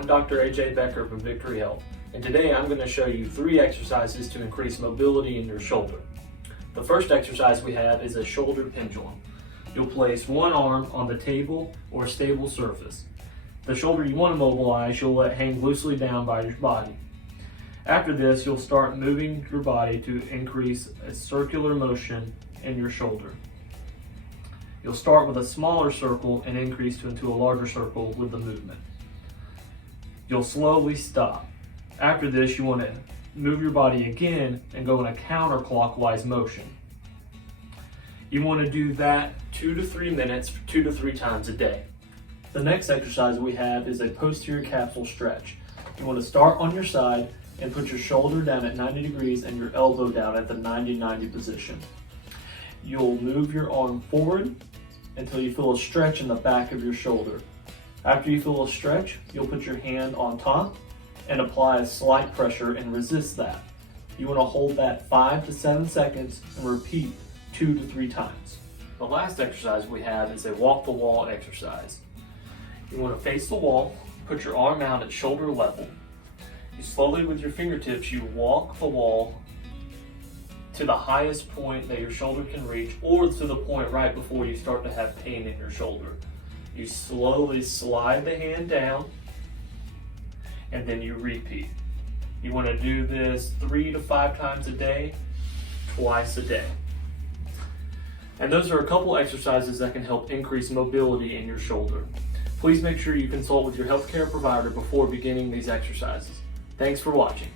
I'm Dr. AJ Becker from Victory Health, and today I'm going to show you 3 exercises to increase mobility in your shoulder. The first exercise we have is a shoulder pendulum. You'll place one arm on the table or stable surface. The shoulder you want to mobilize, you'll let hang loosely down by your body. After this, you'll start moving your body to increase a circular motion in your shoulder. You'll start with a smaller circle and increase into a larger circle with the movement. You'll slowly stop. After this, you want to move your body again and go in a counterclockwise motion. You want to do that 2 to 3 minutes, 2 to 3 times a day. The next exercise we have is a posterior capsule stretch. You want to start on your side and put your shoulder down at 90 degrees and your elbow down at the 90-90 position. You'll move your arm forward until you feel a stretch in the back of your shoulder. After you feel a stretch, you'll put your hand on top and apply a slight pressure and resist that. You want to hold that 5 to 7 seconds and repeat 2 to 3 times. The last exercise we have is a walk the wall exercise. You want to face the wall, put your arm out at shoulder level. You slowly with your fingertips, you walk the wall to the highest point that your shoulder can reach, or to the point right before you start to have pain in your shoulder. You slowly slide the hand down and then you repeat. You want to do this 3 to 5 times a day, twice a day. And those are a couple exercises that can help increase mobility in your shoulder. Please make sure you consult with your healthcare provider before beginning these exercises. Thanks for watching.